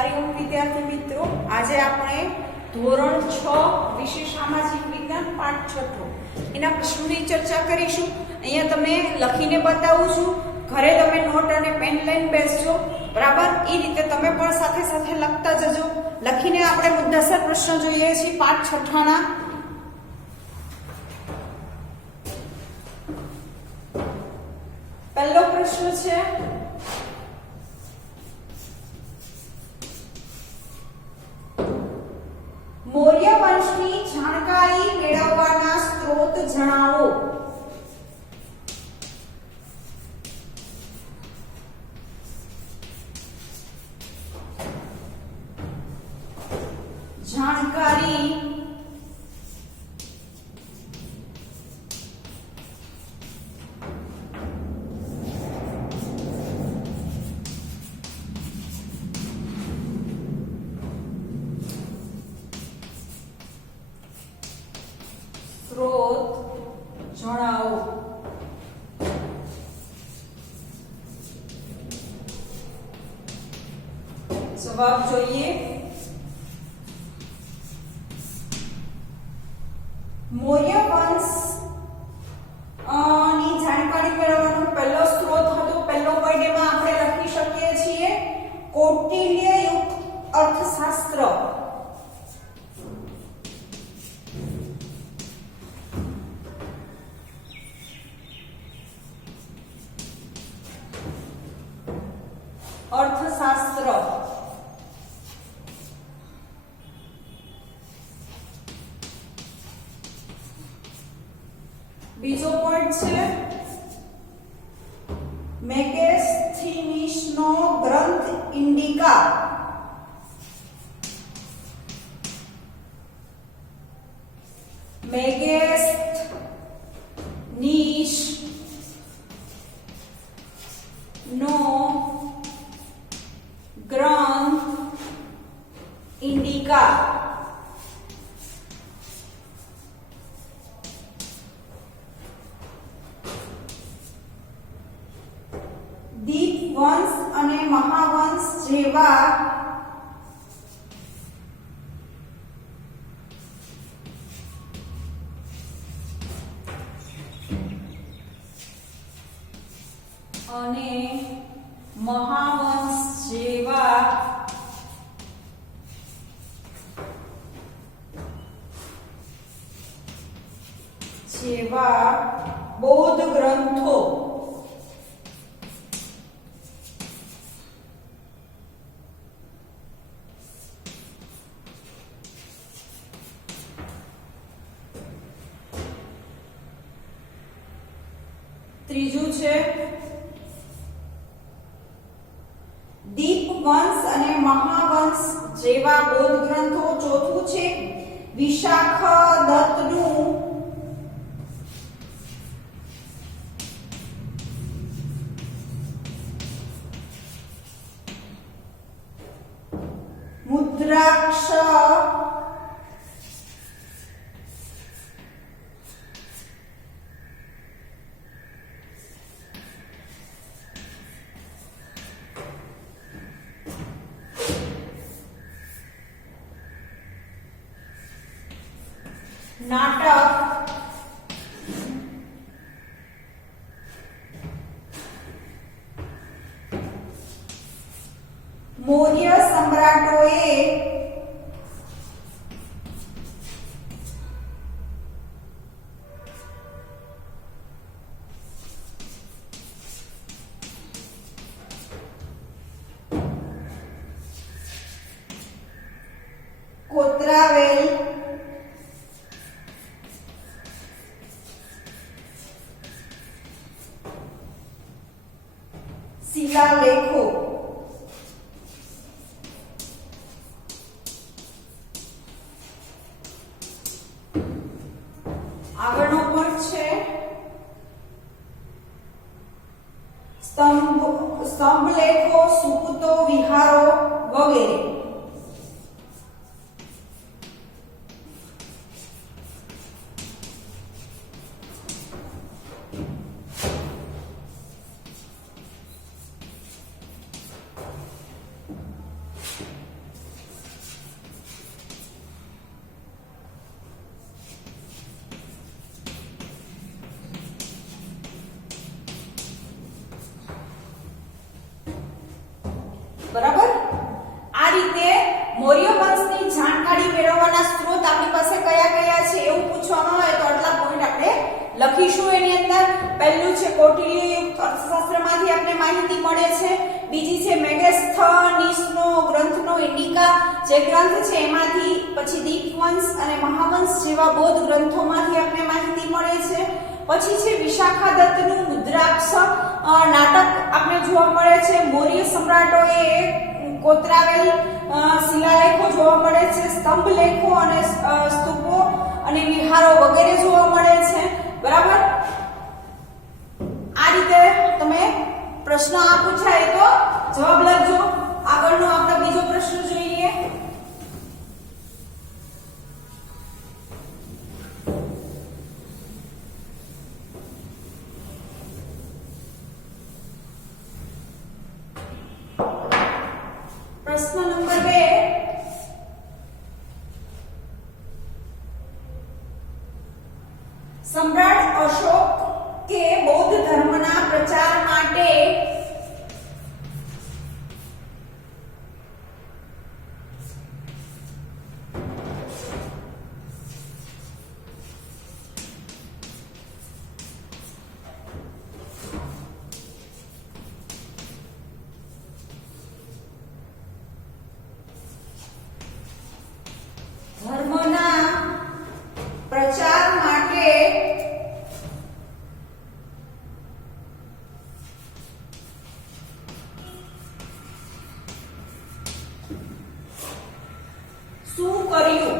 હરિઓમ વિદ્યાર્થી મિત્રો, આજે આપણે ધોરણ 6 વિષય સામાજિક વિજ્ઞાન પાઠ 6 એના પ્રશ્નોની ચર્ચા કરીશું. અહીંયા તમે લખીને બતાવું છું, ઘરે તમે નોટ અને પેન લઈને બેસજો. બરાબર, એ રીતે તમે પણ સાથે સાથે લખતા જજો. લખીને આપણે મુદ્દાસર પ્રશ્ન જોઈએ છીએ પાઠ 6 ના. પહેલો પ્રશ્ન છે, મૌર્ય વંશની જાણકારી મેળવવાના સ્ત્રોત જણાવો. જાણકારી સ્ત્રોત જણાવો. જવાબ જોઈએ. મૌર્ય વંશ ની જાણકારી મેળવવાનો પહેલો સ્ત્રોત હતો. પહેલો વર્ડ એમાં આપણે લખી શકીએ છીએ કૌટિલ્ય યુક્ત અર્થશાસ્ત્ર. અર્થશાસ્ત્ર. બીજો પોઈન્ટ છે મેગેસ્થીનીસનો ગ્રંથ ઇન્ડિકા. મેગેસ્થનીસ નો ગ્રંથ ઇન્ડિકા. દીપવંશ અને મહાવંશ જેવા જેવા બૌદ્ધ ગ્રંથો ત્રીજું છે દીપવંશ અને મહાવંશ જેવા બૌદ્ધ ગ્રંથો. ચોથું છે વિશાખદત્તનું મુદ્રાક્ષ નાટક. મૌર્ય સમ્રાટોએ કોતરાવેલ શિલાલેખો. આગળનો પોઈન્ટ છે સ્તંભલેખો, સુપુતો, વિહારો વગેરે. કૌટિલ્યયુક્ત અર્થશાસ્ત્રમાંથી આપણે માહિતી મળે છે. બીજી છે મેગેસ્થનીસનો ગ્રંથનો ઇન્ડિકા જે ગ્રંથ છે એમાંથી, પછી દીપવંશ અને મહાવંશ જેવા બૌદ્ધ ગ્રંથોમાંથી આપણે માહિતી મળે છે. પછી છે વિશાખા દત્તનું મુદ્રાક્ષ નાટક આપણે જોવા મળે છે. મૌર્ય સમ્રાટોએ કોતરાવેલ શિલાલેખો જોવા મળે છે. સ્તંભ લેખો અને સ્તૂપો અને વિહારો વગેરે જોવા મળે છે. બરાબર, આ રીતે તમે પ્રશ્ન આ પૂછાય તો જવાબ લખજો. આગળનો આપણે બીજો પ્રશ્ન જોઈએ. પ્રશ્ન નંબર 2. સમ્રાટ અશોક કે બૌદ્ધ ધર્મના પ્રચાર માટે ધર્મના પ્રચાર માટે શું કર્યું?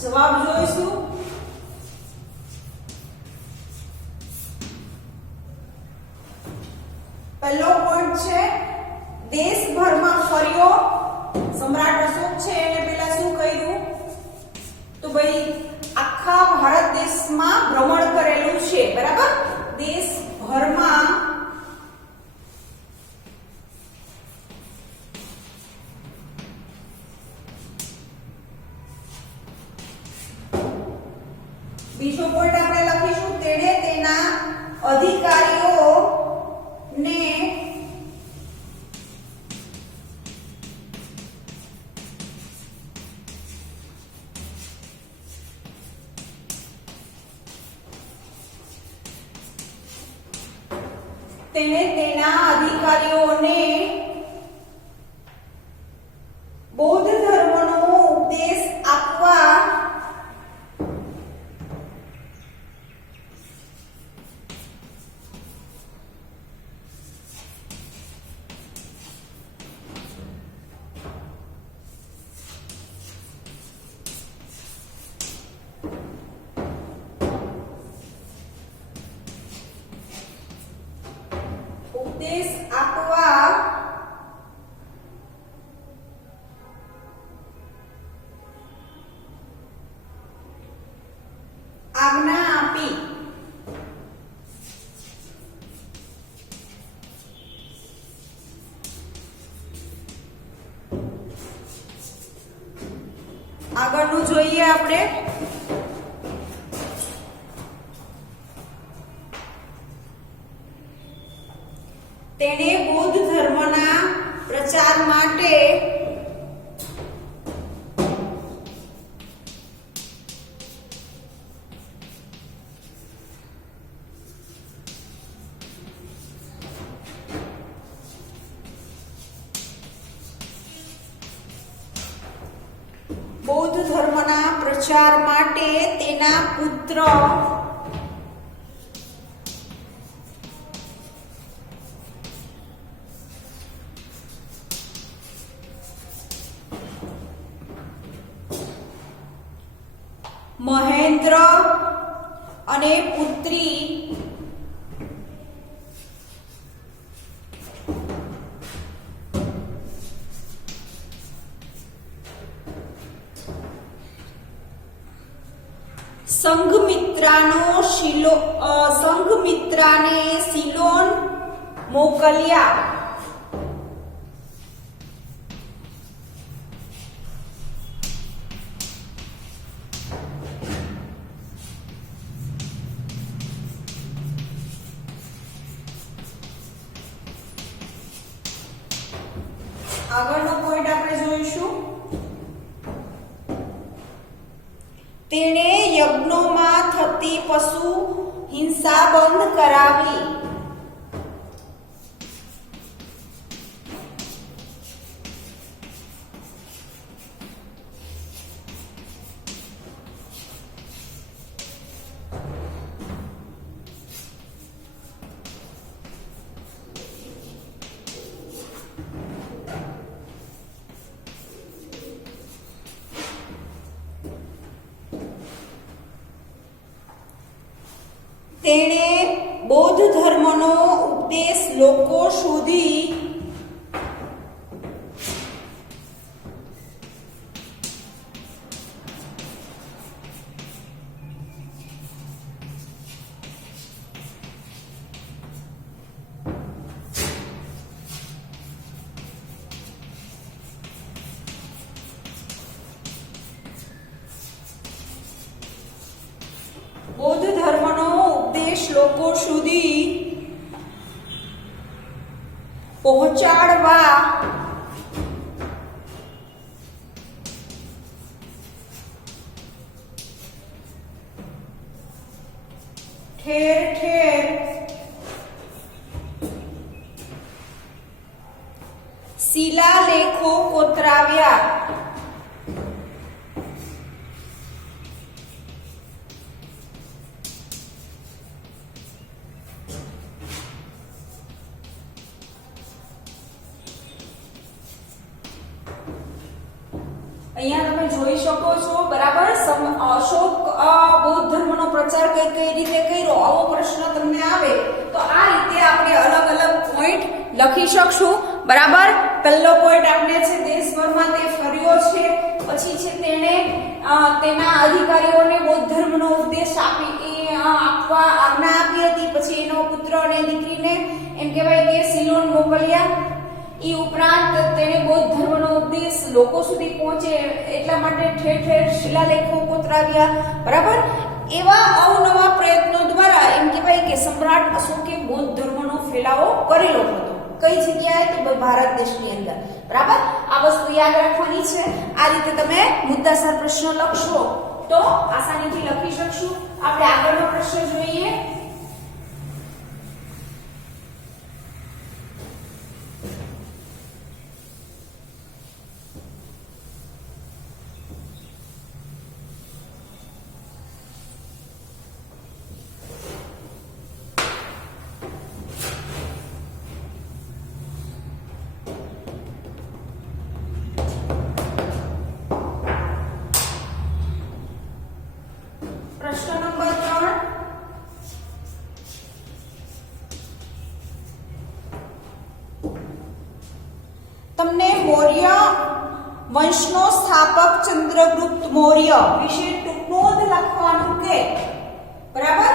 જવાબ જોઈશું. પહેલો પોઈન્ટ છે દેશભરમાં ફર્યો. સમ્રાટ અશોક છે એને પહેલા શું કર્યું? તો ભાઈ આખા ભારત દેશમાં ભ્રમણ કરેલું છે. બરાબર, દેશભરમાં બીજો પોઈન્ટ આપણે લખીશું તેણે તેના અધિકારીઓને બૌદ્ધ ધર્મનો ઉપદેશ આપવા આજ્ઞા આપી. આગળનું જોઈએ આપણે. તેણે બૌદ્ધ ધર્મના પ્રચાર માટે તેના પુત્ર મહેન્દ્ર અને પુત્રી સંઘમિત્રાને સિલોન મોકલ્યા. આગળનો પોઈન્ટ આપણે જોઈશું. યજ્ઞોમાં થતી પશુ હિંસા બંધ કરાવી. તેણે બૌદ્ધ ધર્મનો ઉપદેશ લોકો સુધી બૌદ્ધ ધર્મનો ઉપદેશ લોકો સુધી પહોંચાડવા ઠેર ઠેર શિલાલેખો કોતરાવ્યા. અહીંયા તમે જોઈ શકો છો બરાબર. અશોક બૌદ્ધ ધર્મનો પ્રચાર કઈ રીતે કર્યો, આવો પ્રશ્ન તમને આવે તો આ રીતે આપણે અલગ અલગ પોઈન્ટ લખી શકશું. બરાબર. પહેલો પોઈન્ટ આપણે છે દેશભરમાં તે ફર્યો છે, પછી છે તેને તેના અધિકારીઓને બૌદ્ધ ધર્મનો ઉપદેશ આપવા આજ્ઞા આપી હતી, પછી એનો પુત્ર અને દીકરીને એમ કહેવાય કે સિલોન મોકલ્યા. એ ઉપરાંત તેને બૌદ્ધ ધર્મનો ઉપદેશ લોકો સુધી પહોંચે એટલા માટે ઠેર ઠેર શિલાલેખો કોતરાવ્યા. બરાબર. એવા અવનવા પ્રયત્નો દ્વારા એમ કહેવાય કે સમ્રાટ અશોકે બૌદ્ધ ધર્મનો ફેલાવો કરેલો હતો. કઈ જગ્યાએ? તો ભારત દેશની અંદર. બરાબર. આ વસ્તુ યાદ રાખવાની છે. આ રીતે તમે મુદ્દાસર પ્રશ્ન લખશો તો આસાનીથી લખી શકશું. આપણે આગળનો પ્રશ્ન જોઈએ. પ્રશ્ન નંબર 3. તમને મૌર્ય વંશનો સ્થાપક ચંદ્રગુપ્ત મૌર્ય વિશે ટૂંક નોંધ લખવાનું કે. બરાબર.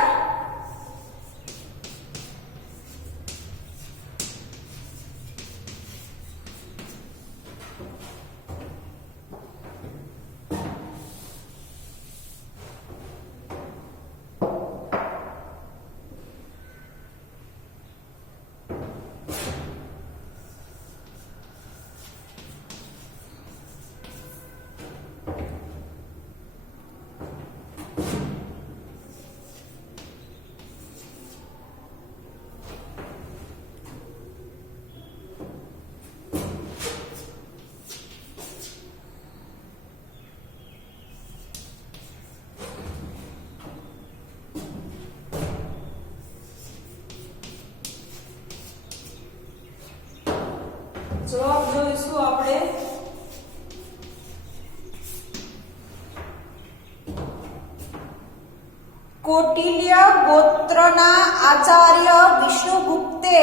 જવાબ જોઈશું આપણે. કૌટિલ્ય ગોત્રના આચાર્ય વિષ્ણુગુપ્તે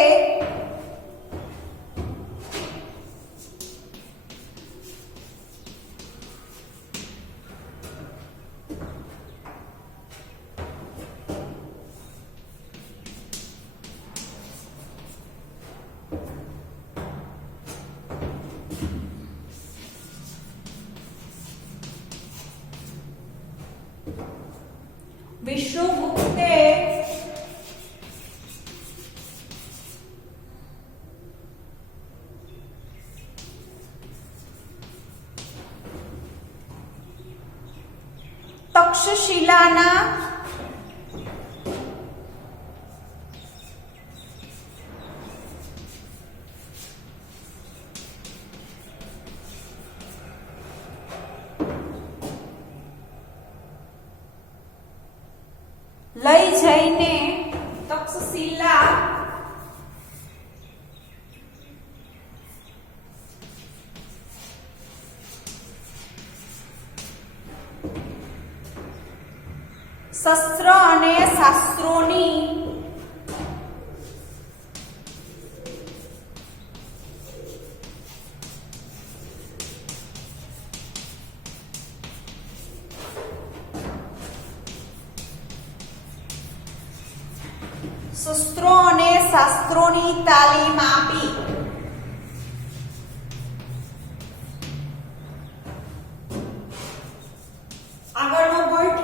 તક્ષશિલાના લઈ જઈને તક્ષશિલા શસ્ત્ર અને શાસ્ત્રોની શસ્ત્રો અને શાસ્ત્રોની તાલીમ આપી. આગળનો પોઈન્ટ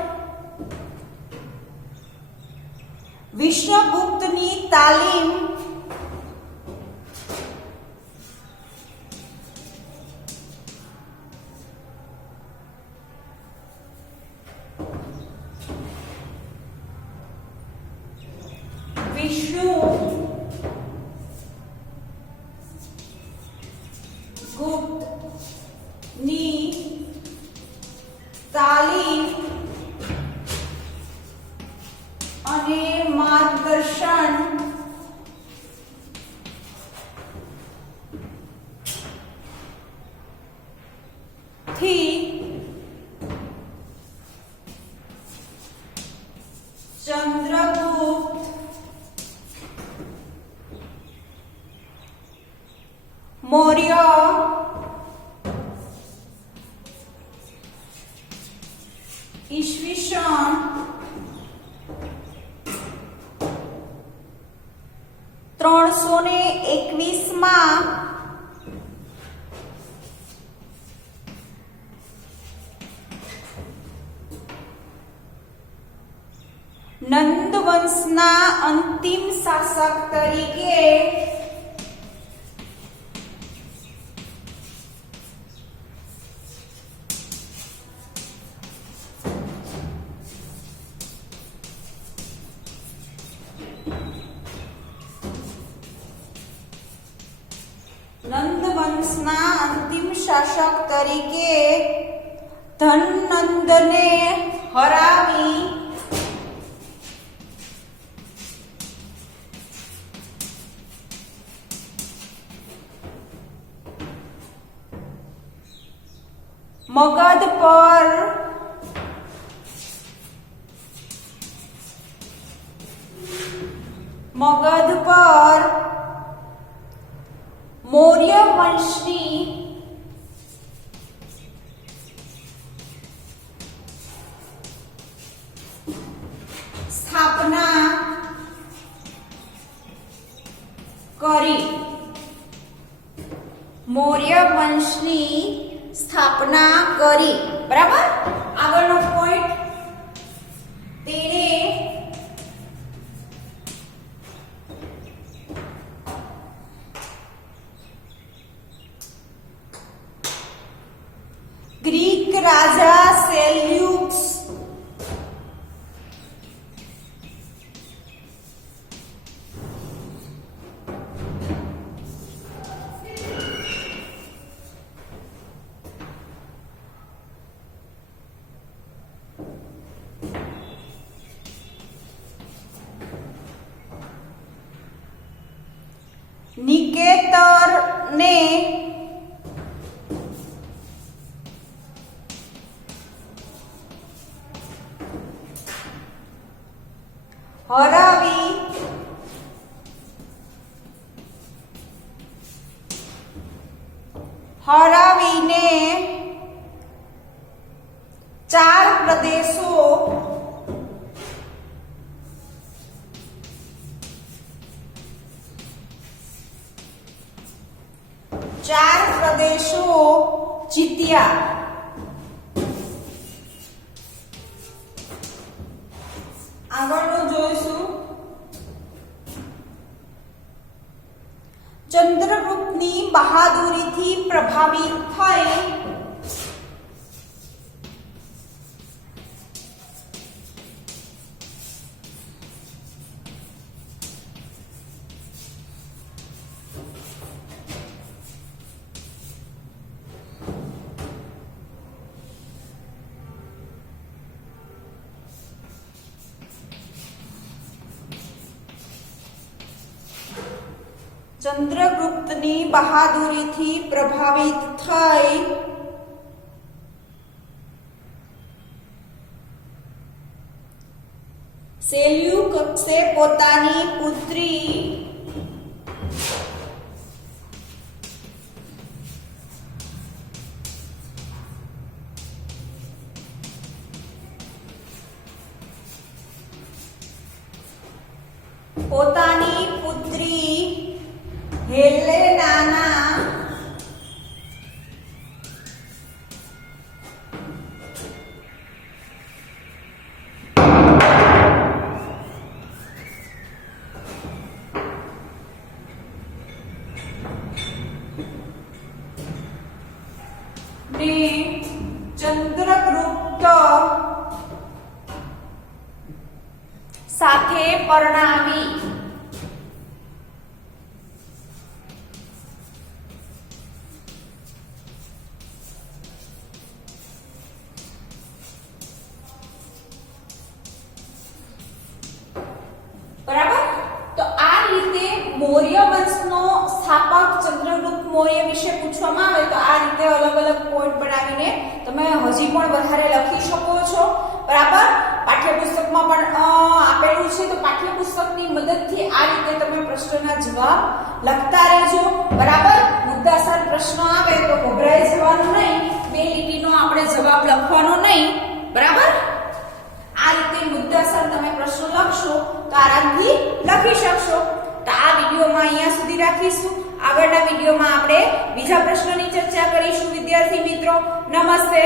વિષ્ણુગુપ્તની તાલીમ વિષ્ણુગુપ્તની તાલીમ અને માર્ગદર્શન થી ચંદ્રગુપ્ત મૌર્ય ઈસવીસન 321 માં નંદ વંશના અંતિમ શાસક તરીકે નંદવંશના અંતિમ શાસક તરીકે ધનનંદને હરાવી મગધ પર મૌર્ય વંશની સ્થાપના કરી. મૌર્ય વંશની સ્થાપના કરી. બરાબર. આગળનો પોઈન્ટ તેણે ગ્રીક રાજા સેલ્યુકસ નિકેતરને હરાવીને 4 પ્રદેશો જીત્યા. આગળનું જોઈશું. ચંદ્રગુપ્તની બહાદુરીથી પ્રભાવિત થઈ ચંદ્રગુપ્તની બહાદુરીથી પ્રભાવિત થઈ સેલ્યુકસે પોતાની પુત્રી હેલેનાના ને ચંદ્રગુપ્ત સાથે પરણાવી બરાબર. તો આ રીતે મૌર્ય વંશનો સ્થાપક ચંદ્રગુપ્ત મૌર્ય વિશે પૂછવામાં આવે તો આ રીતે અલગ અલગ પોઈન્ટ બનાવીને તમે હજી પણ વધારે લખી શકો છો. બરાબર. પાઠ્યપુસ્તકમાં પણ આપેલું છે તો પાઠ્યપુસ્તકની મદદથી આ રીતે તમે પ્રશ્નના જવાબ લખતા રહેજો. બરાબર. મુદ્દાસર પ્રશ્ન આવે તો ગભરાઈ જવાનું નહીં, બે લીટીનો આપણે જવાબ લખવાનો નહીં. બરાબર. આ રીતે મુદ્દાસર તમે પ્રશ્નો લખશો તો આરામથી લખી શકશો. તો આ વિડીયોમાં અહીંયા સુધી રાખીશું. આગળના વિડીયોમાં આપણે બીજા પ્રશ્નોની ચર્ચા કરીશું. વિદ્યાર્થી મિત્રો, નમસ્તે.